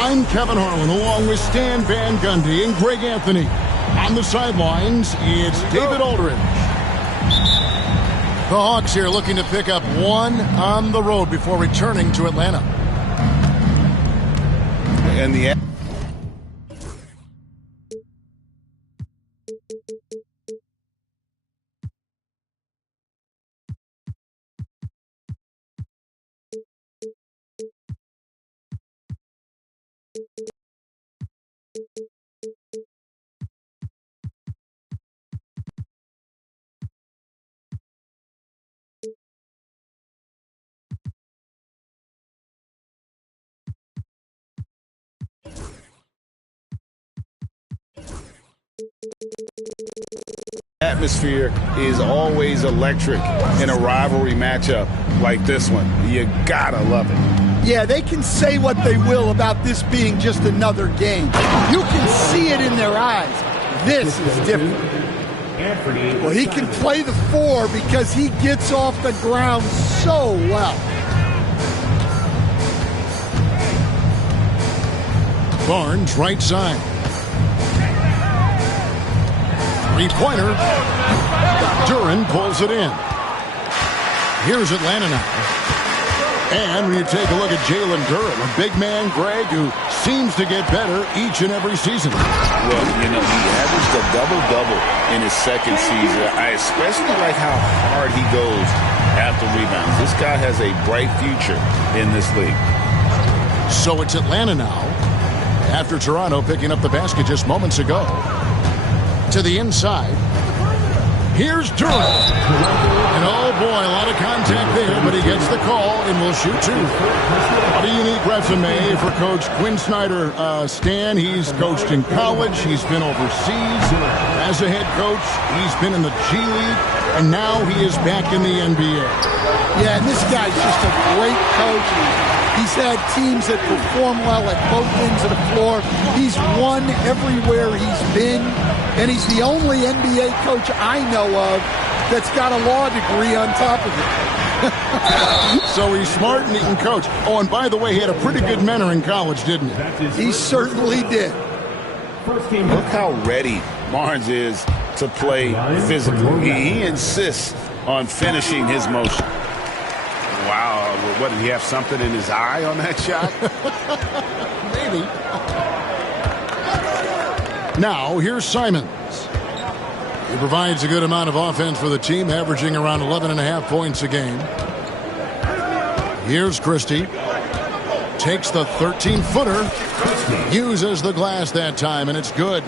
I'm Kevin Harlan, along with Stan Van Gundy and Greg Anthony. On the sidelines, it's David Aldridge. The Hawks here looking to pick up one on the road before returning to Atlanta. And the atmosphere is always electric in a rivalry matchup like this one. You gotta love it. Yeah, they can say what they will about this being just another game. You can see it in their eyes. This is different. Well, he can play the 4 because he gets off the ground so well. Barnes, right side. Three-pointer. Duren pulls it in. Here's Atlanta now. And when you take a look at Jalen Duren, a big man, Greg, who seems to get better each and every season. Well, you know, he averaged a double-double in his second season. I especially like how hard he goes after rebounds. This guy has a bright future in this league. So it's Atlanta now, after Toronto picking up the basket just moments ago. To the inside. Here's Duren. And oh boy, a lot of contact there, but he gets the call and will shoot 2. What a unique resume for Coach Quinn Snyder. Stan, he's coached in college. He's been overseas as a head coach. He's been in the G League, and now he is back in the NBA. Yeah, and this guy's just a great coach. He's had teams that perform well at both ends of the floor. He's won everywhere he's been. And he's the only NBA coach I know of that's got a law degree on top of it. So he's smart and he can coach. Oh, and by the way, he had a pretty good mentor in college, didn't he? He certainly did. Look how ready Barnes is to play physical. He insists on finishing his motion. Wow, what, did he have something in his eye on that shot? Maybe. Now, here's Simons. He provides a good amount of offense for the team, averaging around 11.5 points a game. Here's Christie. Takes the 13-footer. Uses the glass that time, and it's good.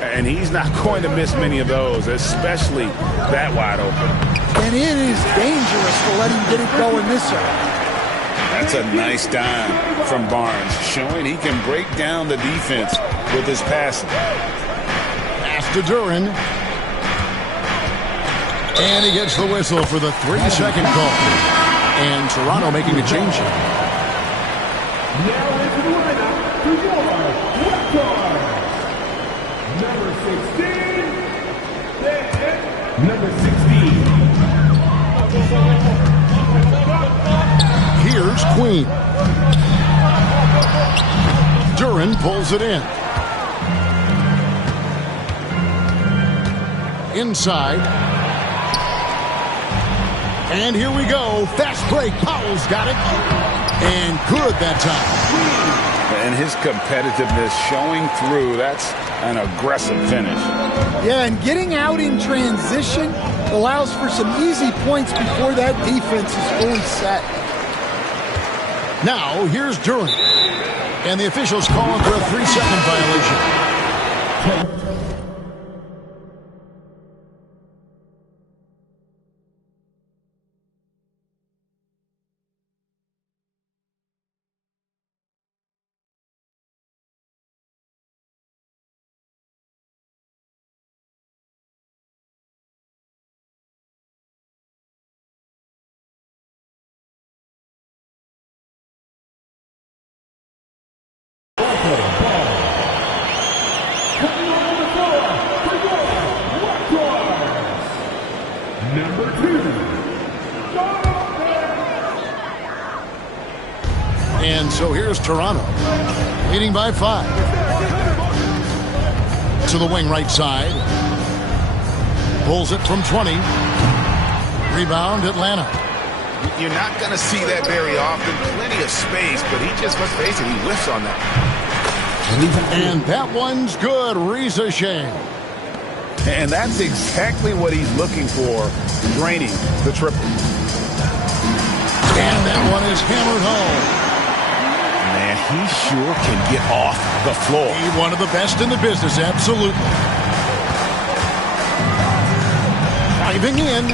And he's not going to miss many of those, especially that wide open. And it is dangerous to let him get it going this way. That's a nice dime from Barnes, showing he can break down the defense with his passing. Pass to Duren. And he gets the whistle for the 3-second call. And Toronto making a change here. Now into the lineup for your number 16, number 16. Here's Queen. Duren pulls it in. Inside. And here we go. Fast break. Powell's got it. And good that time. And his competitiveness showing through. That's an aggressive finish. Yeah, and getting out in transition allows for some easy points before that defense is fully set. Now, here's Duren. And the officials calling for a 3-second violation. And so here's Toronto, leading by 5. To the wing right side. Pulls it from 20. Rebound, Atlanta. You're not going to see that very often. Plenty of space, but he just, let's face it, he whiffs on that. And that one's good. Reza Shane. And that's exactly what he's looking for, draining the triple. And that one is hammered home. Man, he sure can get off the floor. He's one of the best in the business, absolutely. Diving in.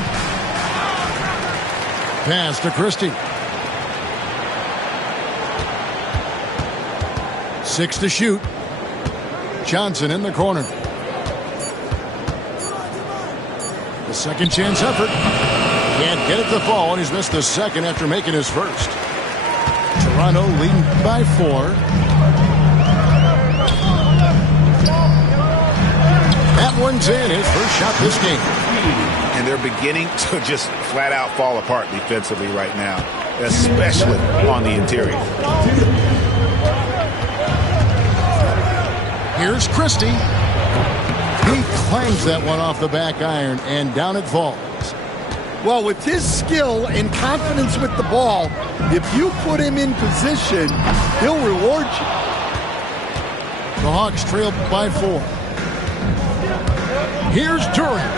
Pass to Christie. 6 to shoot. Johnson in the corner. The second chance effort. Can't get it to fall, and he's missed the second after making his first. Toronto leading by 4. That one's in, his first shot this game. And they're beginning to just flat out fall apart defensively right now, especially on the interior. Here's Christie. He clangs that one off the back iron, and down it falls. Well, with his skill and confidence with the ball, if you put him in position, he'll reward you. The Hawks trail by 4. Here's Durant.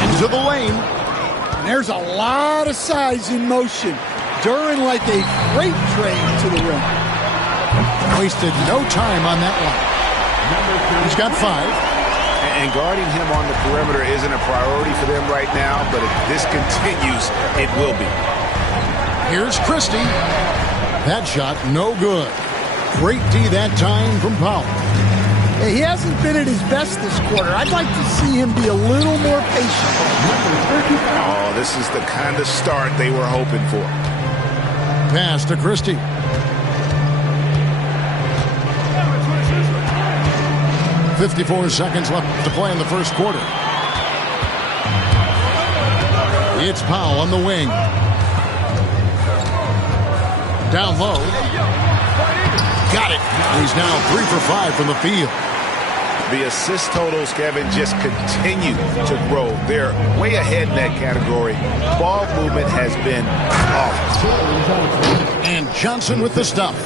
Into the lane. And there's a lot of size in motion. Durant like a freight train to the rim. Wasted no time on that one. He's got 5. And guarding him on the perimeter isn't a priority for them right now, but if this continues, it will be. Here's Christie. That shot, no good. Great D that time from Powell. Hey, he hasn't been at his best this quarter. I'd like to see him be a little more patient. Oh, this is the kind of start they were hoping for. Pass to Christie. .54 seconds left to play in the first quarter. It's Powell on the wing. Down low. Got it. He's now 3 for 5 from the field. The assist totals, Kevin, just continue to grow. They're way ahead in that category. Ball movement has been awesome. And Johnson with the stuff.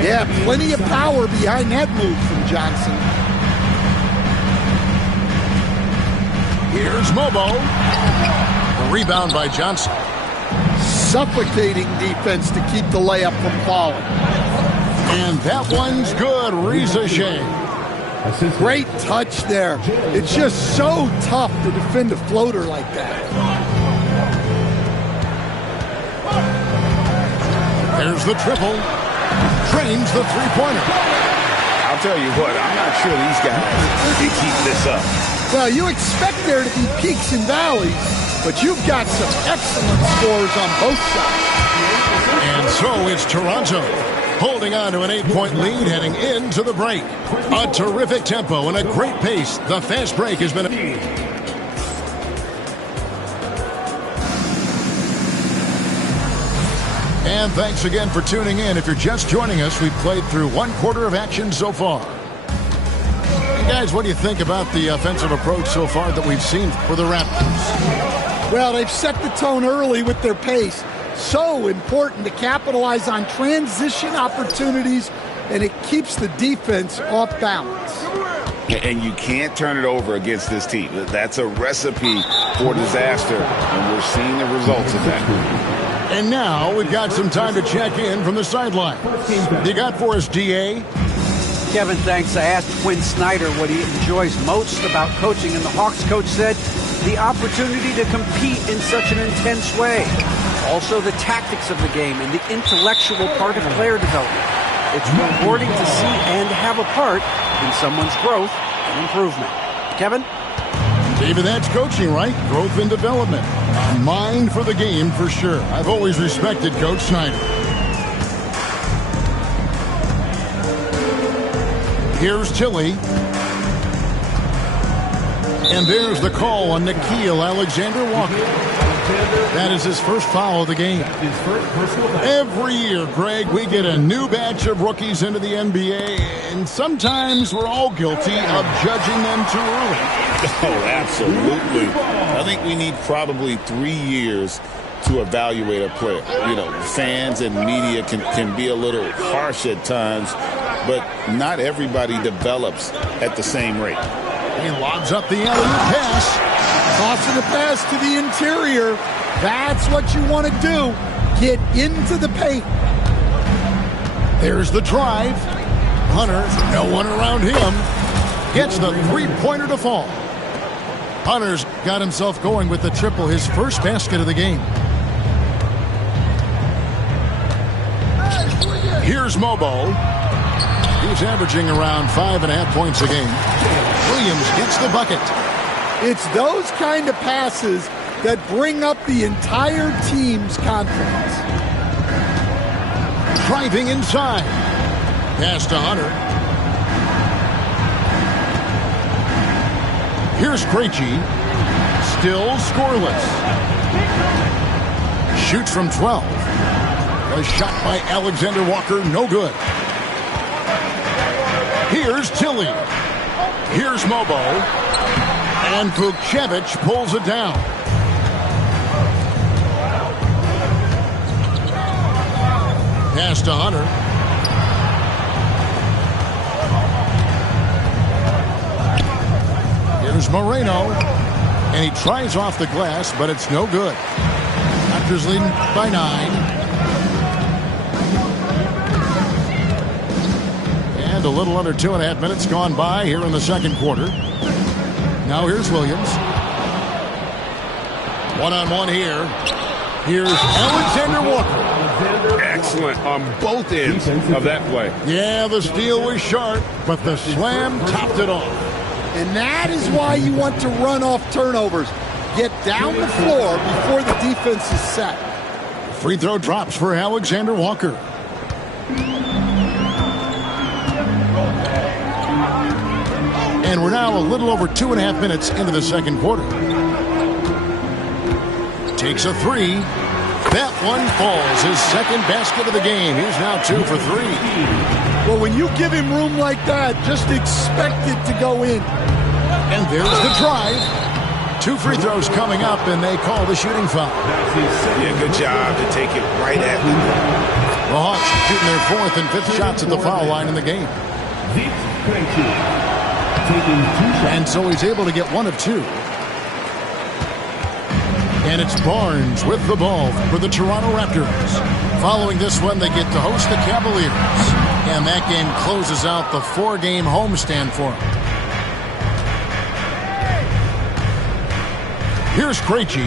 Yeah, plenty of power behind that move from Johnson. Here's Mobo. A rebound by Johnson. Suffocating defense to keep the layup from falling. And that one's good. Reza Shane. Great touch there. It's just so tough to defend a floater like that. There's the triple. Trains the three-pointer. I'll tell you what, I'm not sure these guys can keep this up. Well, you expect there to be peaks and valleys, but you've got some excellent scores on both sides. And so it's Toronto holding on to an 8-point lead heading into the break. A terrific tempo and a great pace. The fast break has been... And thanks again for tuning in. If you're just joining us, we've played through 1 quarter of action so far. And guys, what do you think about the offensive approach so far that we've seen for the Raptors? Well, they've set the tone early with their pace. So important to capitalize on transition opportunities, and it keeps the defense off balance. And you can't turn it over against this team. That's a recipe for disaster, and we're seeing the results of that. And now we've got some time to check in from the sideline. You got for us, DA? Kevin, thanks. I asked Quinn Snyder what he enjoys most about coaching, and the Hawks coach said the opportunity to compete in such an intense way. Also the tactics of the game and the intellectual part of player development. It's rewarding to see and have a part in someone's growth and improvement. Kevin? David, that's coaching, right? Growth and development. A mind for the game for sure. I've always respected Coach Snyder. Here's Tilly. And there's the call on Nickeil Alexander-Walker. That is his first foul of the game. Every year, Greg, we get a new batch of rookies into the NBA, and sometimes we're all guilty of judging them too early. Oh, absolutely. I think we need probably 3 years to evaluate a player. You know, fans and media can be a little harsh at times, but not everybody develops at the same rate. He lobs up the alley-oop pass. Tossing the pass to the interior. That's what you want to do. Get into the paint. There's the drive. Hunter, no one around him, gets the three-pointer to fall. Hunter's got himself going with the triple, his first basket of the game. Here's Mobo. He's averaging around 5.5 points a game. Williams gets the bucket. It's those kind of passes that bring up the entire team's confidence. Driving inside. Pass to Hunter. Here's Krejci. Still scoreless. Shoots from 12. A shot by Alexander Walker, no good. Here's Tilly. Here's Mobo. And Vukcevic pulls it down. Pass to Hunter. Here's Moreno. And he tries off the glass, but it's no good. Raptors leading by 9. And a little under 2.5 minutes gone by here in the second quarter. Now here's Williams. One-on-one here. Here's Alexander Walker. Excellent on both ends of that play. Yeah, the steal was sharp, but the slam topped it off. And that is why you want to run off turnovers. Get down the floor before the defense is set. Free throw drops for Alexander Walker. And we're now a little over 2.5 minutes into the second quarter. Takes a three. That one falls. His second basket of the game. He's now 2 for 3. Well, when you give him room like that, just expect it to go in. And there's the drive. 2 free throws coming up, and they call the shooting foul. Yeah, good job to take it right at them. The Hawks shooting their 4th and 5th shots at the foul line in the game. And so he's able to get 1 of 2. And it's Barnes with the ball for the Toronto Raptors. Following this one, they get to host the Cavaliers. And that game closes out the 4-game homestand for them. Here's Krejci.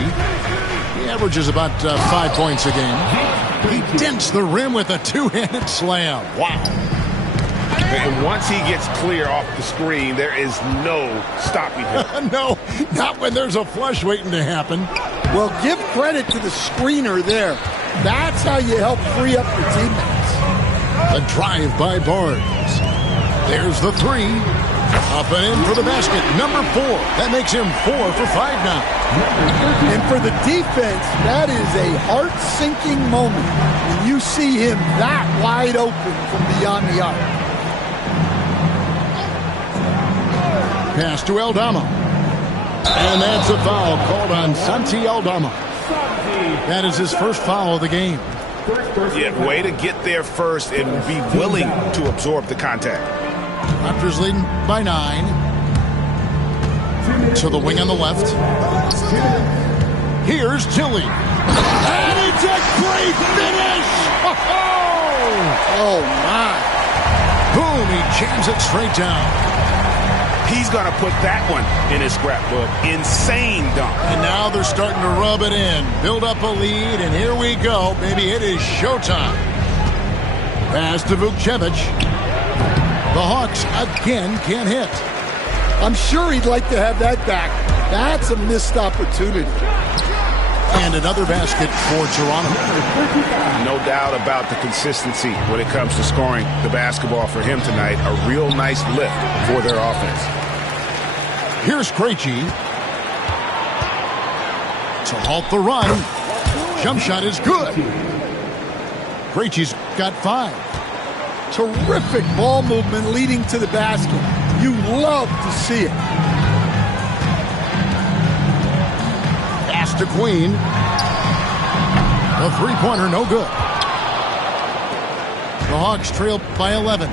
He averages about 5 points a game. He dents the rim with a 2-handed slam. Wow. And once he gets clear off the screen, there is no stopping him. No, not when there's a flush waiting to happen. Well, give credit to the screener there. That's how you help free up your teammates. A drive by Barnes. There's the 3. Up and in for the basket. Number 4. That makes him 4 for 5 now. And for the defense, that is a heart-sinking moment when you see him that wide open from beyond the arc. Pass to Aldama. And that's a foul called on Santi Aldama. That is his first foul of the game. Yeah, way to get there first and be willing to absorb the contact. Raptors leading by 9. To the wing on the left. Here's Tilly. And it's a great finish! Oh, my. Boom, he jams it straight down. He's going to put that one in his scrapbook. Insane dunk. And now they're starting to rub it in. Build up a lead, and here we go. Baby, it is showtime. Pass to Vukcevic. The Hawks again can't hit. I'm sure he'd like to have that back. That's a missed opportunity. And another basket for Toronto. No doubt about the consistency when it comes to scoring the basketball for him tonight. A real nice lift for their offense. Here's Krejci. to halt the run. Jump shot is good. Krejci's got 5. Terrific ball movement leading to the basket. You love to see it. Pass to Queen. The three-pointer, no good. The Hawks trail by 11.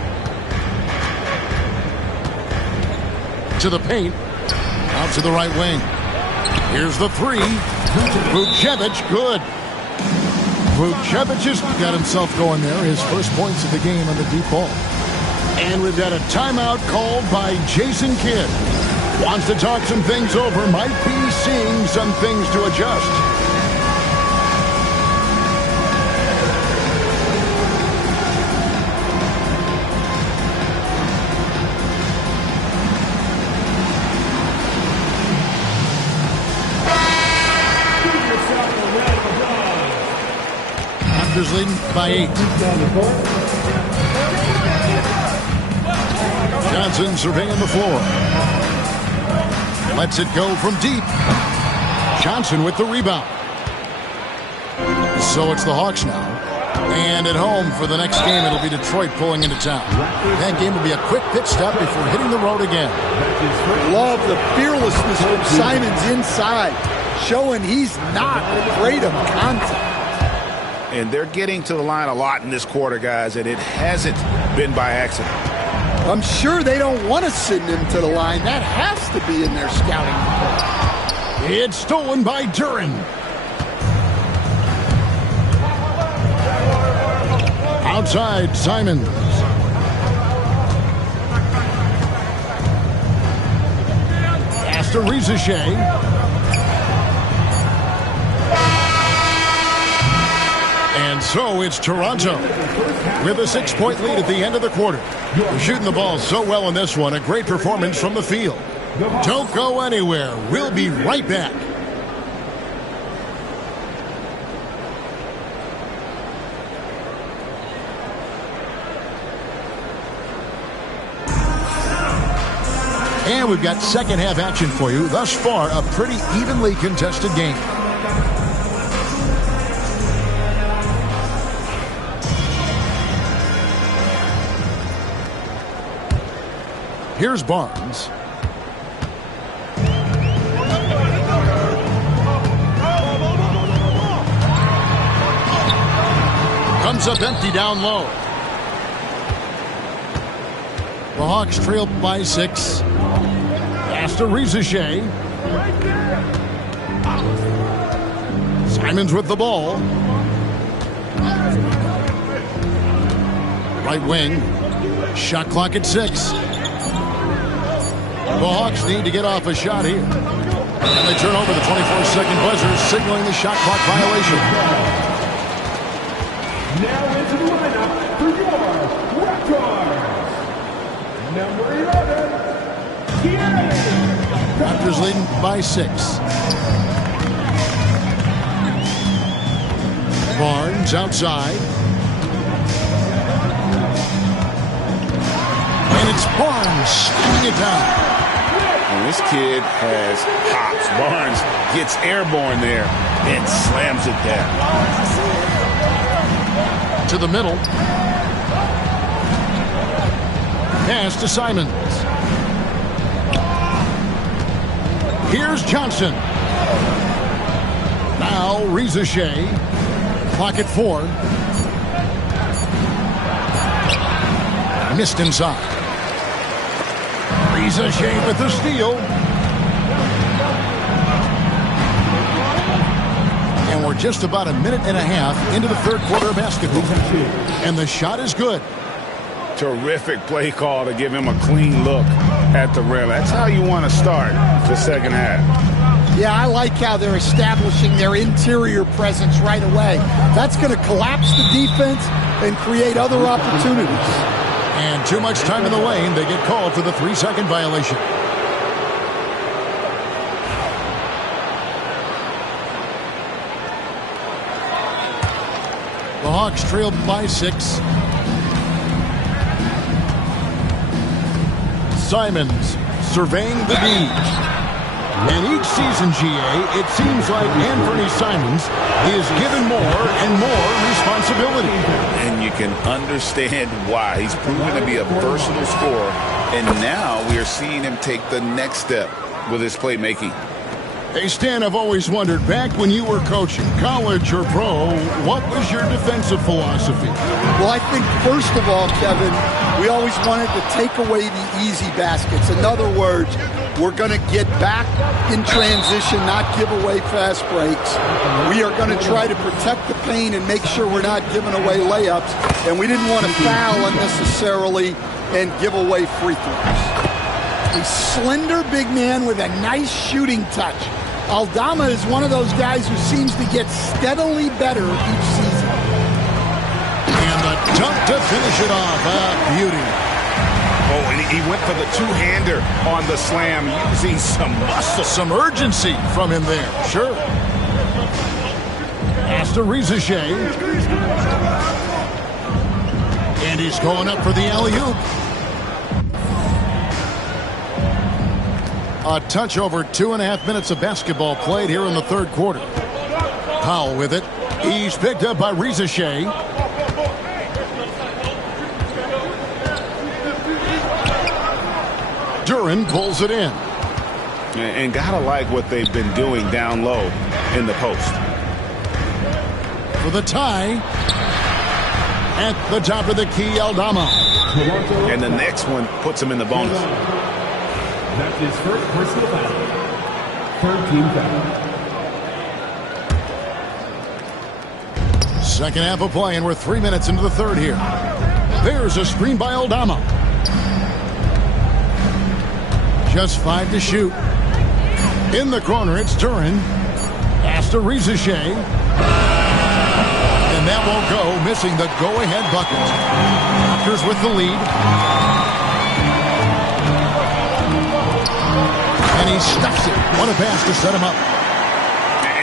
To the paint. Out to the right wing. Here's the three. Vucevic, good. Vucevic has got himself going there. His first points of the game on the deep ball. And we've got a timeout called by Jason Kidd. Wants to talk some things over. Might be seeing some things to adjust. Raptors leading by 8. Johnson surveying the floor. Lets it go from deep. Johnson with the rebound. So it's the Hawks now. And at home for the next game, it'll be Detroit pulling into town. That game will be a quick pit stop before hitting the road again. Love the fearlessness from Simons inside, showing he's not afraid of contact. And they're getting to the line a lot in this quarter, guys, and it hasn't been by accident. I'm sure they don't want to send him to the line. That has to be in their scouting report. It's stolen by Duren. Outside, Simons. Pass to Rizachet. And so it's Toronto with a 6-point lead at the end of the quarter. They're shooting the ball so well in this one. A great performance from the field. Don't go anywhere. We'll be right back. And we've got second half action for you. Thus far, a pretty evenly contested game. Here's Barnes. Comes up empty down low. The Hawks trail by 6. Pass to Rizachet. Simons with the ball. Right wing. Shot clock at 6. The Hawks need to get off a shot here. And they turn over the 24-second buzzer, signaling the shot clock violation. Now into the lineup for your Raptors. Number 11, Gm16. Raptors leading by 6. Barnes outside. And it's Barnes slamming it down. And this kid has hops. Barnes gets airborne there and slams it down. To the middle. Pass to Simons. Here's Johnson. Now Rizachet. Clock at 4. Missed inside. Rizachet with the steal. And we're just about a minute and a half into the third quarter of basketball. And the shot is good. Terrific play call to give him a clean look at the rim. That's how you want to start the second half. Yeah, I like how they're establishing their interior presence right away. That's going to collapse the defense and create other opportunities. And too much time in the lane. They get called for the 3-second violation. The Hawks trailed by 6. Simons surveying the D. And each season, GA, it seems like Anthony Simons is given more and more responsibility. And you can understand why. He's proven to be a versatile scorer, and now we are seeing him take the next step with his playmaking. Hey, Stan, I've always wondered, back when you were coaching, college or pro, what was your defensive philosophy? Well, I think, first of all, Kevin, we always wanted to take away the easy baskets. In other words, we're going to get back in transition, not give away fast breaks. We are going to try to protect the paint and make sure we're not giving away layups. And we didn't want to foul unnecessarily and give away free throws. A slender big man with a nice shooting touch. Aldama is one of those guys who seems to get steadily better each season. And the dunk to finish it off. Beauty. Oh, and he went for the two-hander on the slam, using some muscle. Some urgency from him there, sure. Pass to Rizache. And he's going up for the alley-oop. A touch over 2.5 minutes of basketball played here in the third quarter. Powell with it. He's picked up by Rizache. Duran pulls it in. And gotta like what they've been doing down low in the post. For the tie. At the top of the key, Aldama. And the next one puts him in the bonus. That's his first personal foul. Third team foul. Second half of play, and we're 3 minutes into the third here. There's a screen by Aldama. Just 5 to shoot. In the corner, it's Duran. Pass to Rizache. And that won't go, missing the go-ahead bucket. Raptors with the lead. And he stuffs it. What a pass to set him up.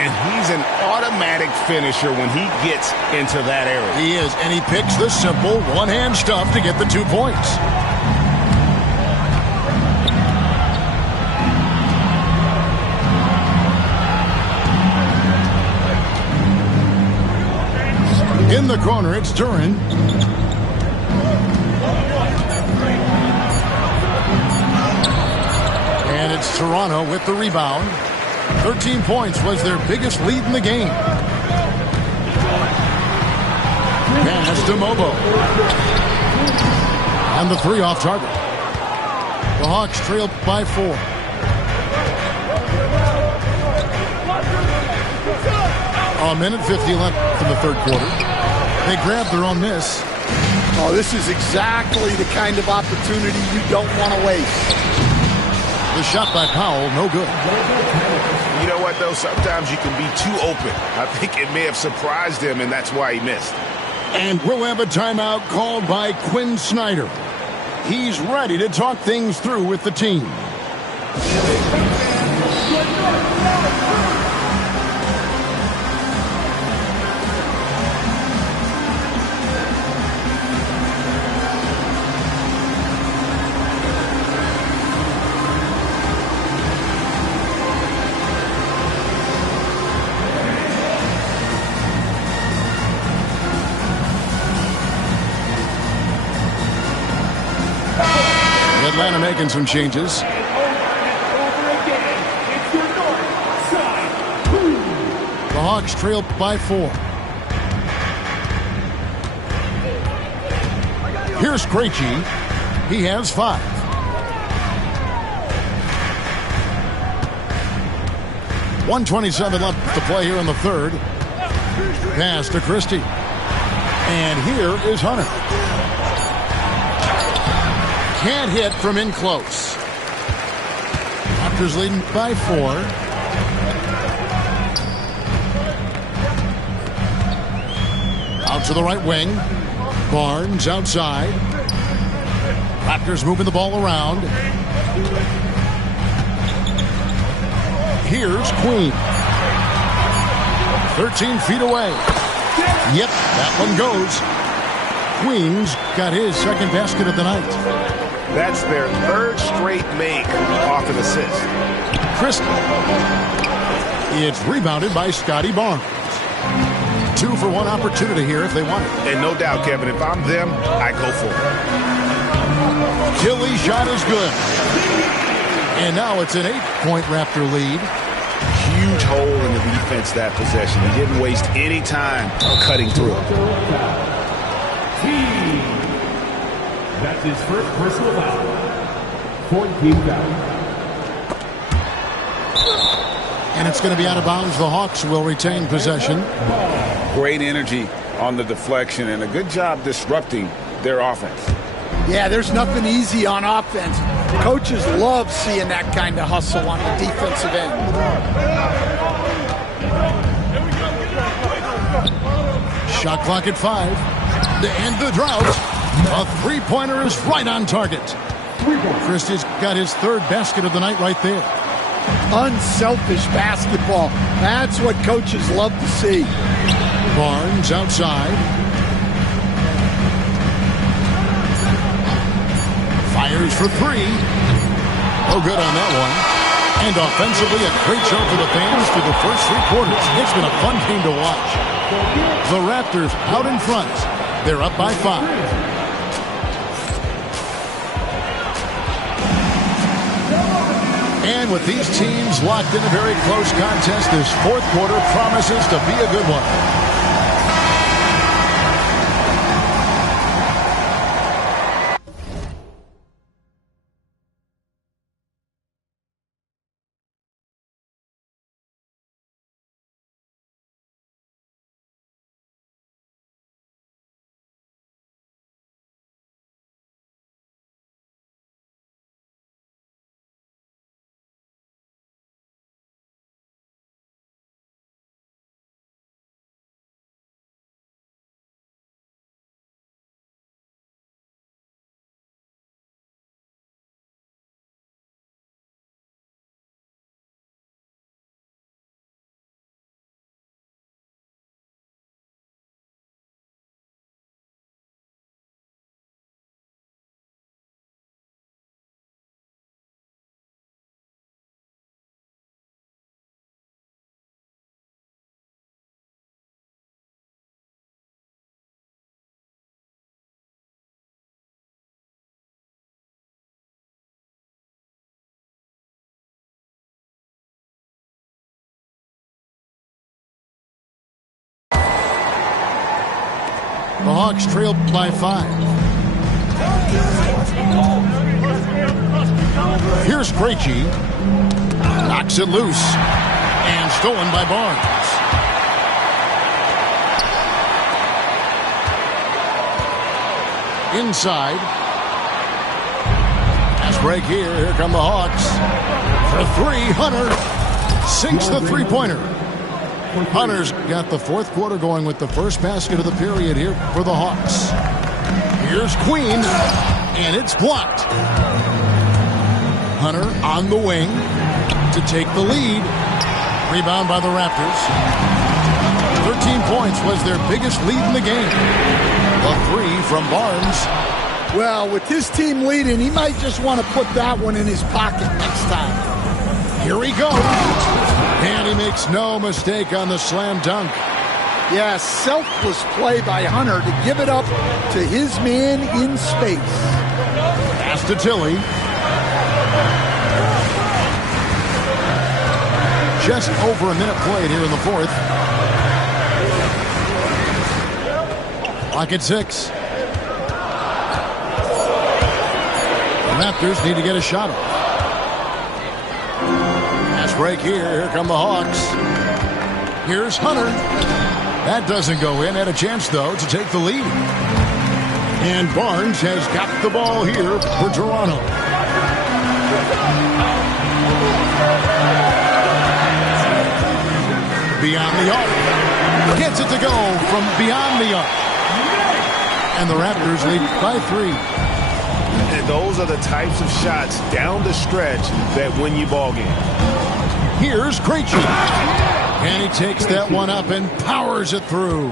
And he's an automatic finisher when he gets into that area. He is, and he picks the simple one-hand stuff to get the 2 points. In the corner, it's Duran. And it's Toronto with the rebound. 13 points was their biggest lead in the game. Pass to Mobo. And the 3 off target. The Hawks trail by 4. A minute 50 left in the third quarter. They grabbed their own miss. Oh, this is exactly the kind of opportunity you don't want to waste. The shot by Powell, no good. You know what, though? Sometimes you can be too open. I think it may have surprised him, and that's why he missed. And we'll have a timeout called by Quinn Snyder. He's ready to talk things through with the team. Atlanta making some changes. The Hawks trail by 4. Here's Krejci. He has 5. .127 left to play here in the third. Pass to Christie. And here is Hunter. Can't hit from in close. Raptors leading by 4. Out to the right wing. Barnes outside. Raptors moving the ball around. Here's Queen. 13 feet away. Yep, that one goes. Queen's got his second basket of the night. That's their third straight make off an assist. Christie. It's rebounded by Scotty Barnes. 2-for-1 opportunity here if they want it. And no doubt, Kevin, if I'm them, I go for it. Gilly's shot is good. And now it's an 8-point Raptor lead. Huge hole in the defense that possession. He didn't waste any time cutting through. That's his first personal foul. 14 foul. And it's going to be out of bounds. The Hawks will retain possession. Great energy on the deflection and a good job disrupting their offense. Yeah, there's nothing easy on offense. Coaches love seeing that kind of hustle on the defensive end. Shot clock at 5. To end the drought. A three-pointer is right on target. Christie's got his third basket of the night right there. Unselfish basketball. That's what coaches love to see. Barnes outside. Fires for 3. Oh, good on that one. And offensively, a great show for the fans through the first 3 quarters. It's been a fun game to watch. The Raptors out in front. They're up by 5. And with these teams locked in a very close contest, this fourth quarter promises to be a good one. The Hawks trail by 5. Here's Krejci. Knocks it loose. And stolen by Barnes. Inside. Pass break here. Here come the Hawks. For 3, Hunter sinks the three-pointer. Hunter's got the fourth quarter going with the first basket of the period here for the Hawks. Here's Queen, and it's blocked. Hunter on the wing to take the lead. Rebound by the Raptors. 13 points was their biggest lead in the game. A 3 from Barnes. Well, with his team leading, he might just want to put that one in his pocket next time. Here he goes. And he makes no mistake on the slam dunk. Yeah, selfless play by Hunter to give it up to his man in space. Pass to Tilly. Just over a minute played here in the fourth. Clock at 6. The Raptors need to get a shot off. Break here. Here come the Hawks. Here's Hunter. That doesn't go in. Had a chance, though, to take the lead. And Barnes has got the ball here for Toronto. Beyond the arc. Gets it to go from beyond the arc. And the Raptors lead by 3. And those are the types of shots down the stretch that win you ball games. Here's Krejci. And he takes that one up and powers it through.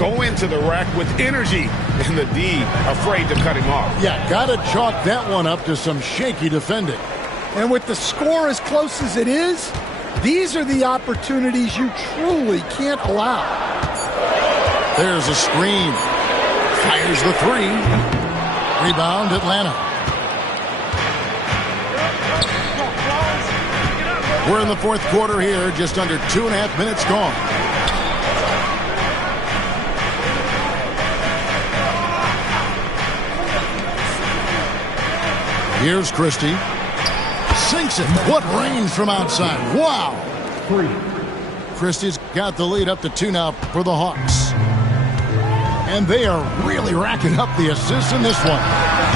go into the rack with energy, and the D afraid to cut him off. Yeah, gotta chalk that one up to some shaky defending. And with the score as close as it is, these are the opportunities you truly can't allow. There's a screen. Fires the three. Rebound, Atlanta. We're in the fourth quarter here, just under 2.5 minutes gone. Here's Christie. Sinks it. What range from outside. Wow. Christie's got the lead up to 2 now for the Hawks. And they are really racking up the assists in this one.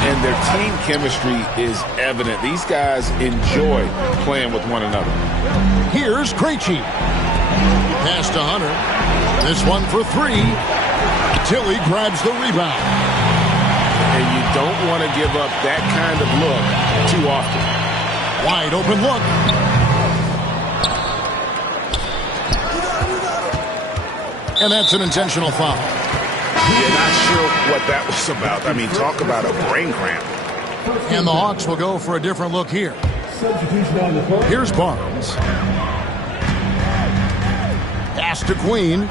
And their team chemistry is evident. These guys enjoy playing with one another. Here's Krejci. Pass to Hunter. This one for 3. Tilly grabs the rebound. And you don't want to give up that kind of look too often. Wide open look. And that's an intentional foul. You're not sure what that was about. I mean, talk about a brain cramp. And the Hawks will go for a different look here. Here's Barnes. Pass to Queen.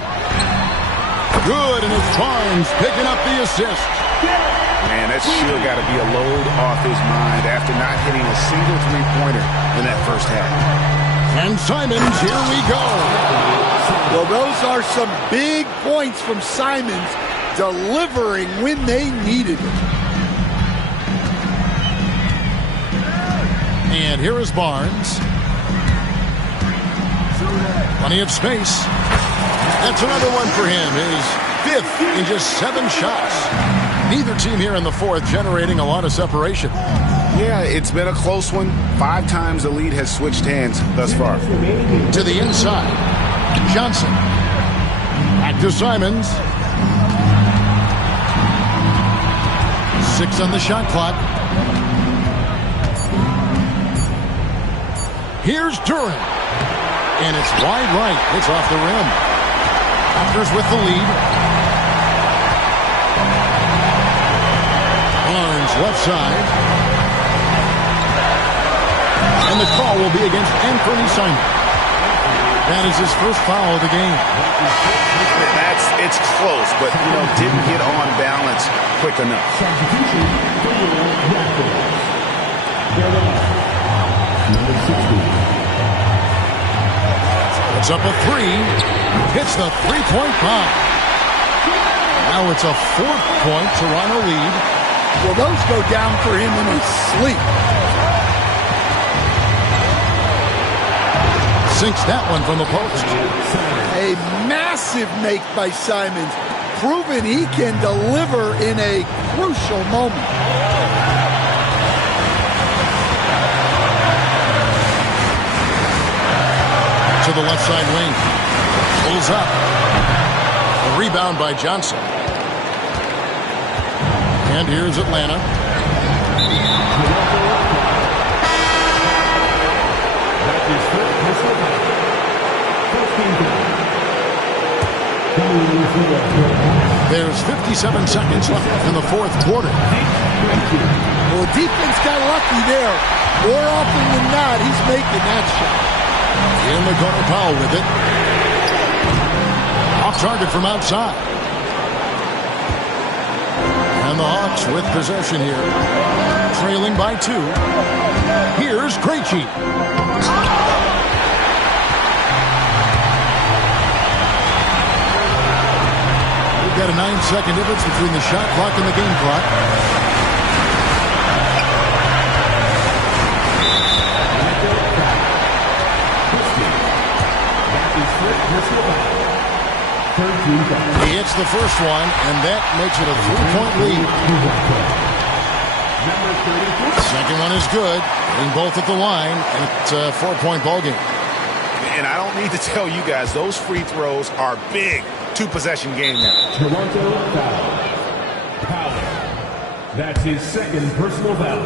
Good, and it's Barnes picking up the assist. Man, that's sure got to be a load off his mind after not hitting a single three-pointer in that first half. And Simons, here we go. Well, those are some big points from Simons, delivering when they needed it. And here is Barnes. Plenty of space. That's another one for him. His 5th in just 7 shots. Neither team here in the fourth generating a lot of separation. Yeah, it's been a close one. 5 times the lead has switched hands thus far. To the inside. Johnson. Back to Simons. 6 on the shot clock. Here's Durant. And it's wide right. It's off the rim. Raptors with the lead. Barnes left side. And the call will be against Anthony Simons. That is his first foul of the game. It's close, but, didn't get on balance quick enough. It's up a 3. Hits the three-point bomb. Now it's a 4th-point Toronto lead. Well, those go down for him in his sleep. Sinks that one from the post. A massive make by Simons, proving he can deliver in a crucial moment. To the left side wing. Pulls up. A rebound by Johnson. And here's Atlanta. There's 57 seconds left in the fourth quarter. Well, defense got lucky there. More often than not, he's making that shot. In the corner, Powell with it. Off target from outside. And the Hawks with possession here. Trailing by 2. Here's Krejci. We've got a 9-second difference between the shot clock and the game clock. He hits the first one, and that makes it a 3-point lead. Second one is good. Getting both at the line, and it's a 4-point ball game. And I don't need to tell you guys, those free throws are big. 2-possession game now. Toronto foul. Powell. That's his 2nd personal foul.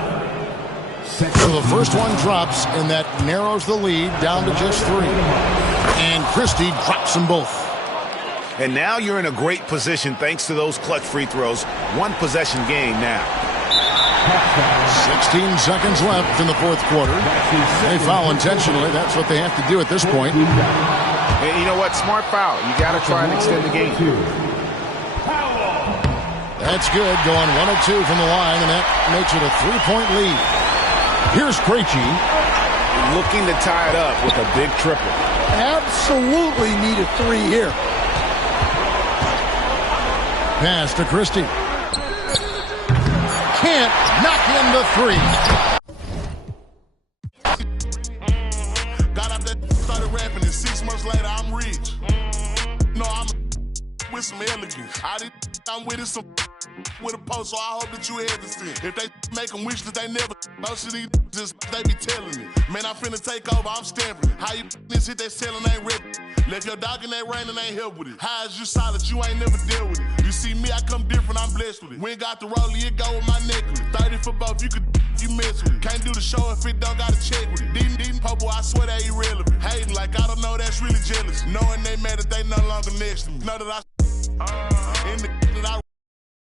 So the first one drops, and that narrows the lead down to just 3. And Christie drops them both. And now you're in a great position thanks to those clutch free throws. One possession game now. 16 seconds left in the fourth quarter. They foul intentionally. That's what they have to do at this point. And you know what? Smart foul. You got to try and extend the game. That's good. Going 1 of 2 from the line, and that makes it a 3-point lead. Here's Krejci. Looking to tie it up with a big triple. Absolutely need a 3 here. Pass to Christie. Can't knock in the 3. Got out that, started rapping, and 6 months later, I'm rich. No, I'm with some elegance. I'm with it, some with a post, so I hope that you hesitant. If they make them wish that they never, most of these just, they be telling me. Man, I'm finna take over, I'm stamping. How you this hit that selling ain't ready. Left your dog in that rain and ain't help with it. How is you solid, you ain't never dealt with it. You see me, I come different, I'm blessed with it. We ain't got the rollie, it go with my necklace. 30 for both, you could if you mess with it. Can't do the show if it don't gotta check with it. These popo, I swear they irrelevant. Hating like I don't know, that's really jealous. Knowing they mad that they no longer next to me. Know that I in the that I